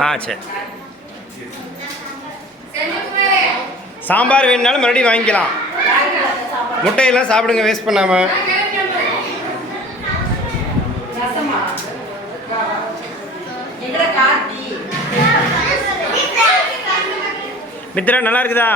சரி. சாம்பார் வேணுனாலும் மறுபடியும் வாங்கிக்கலாம். முட்டையெல்லாம் சாப்பிடுங்க வேஸ்ட் பண்ணாமல். மித்ரா நல்லா இருக்குதா?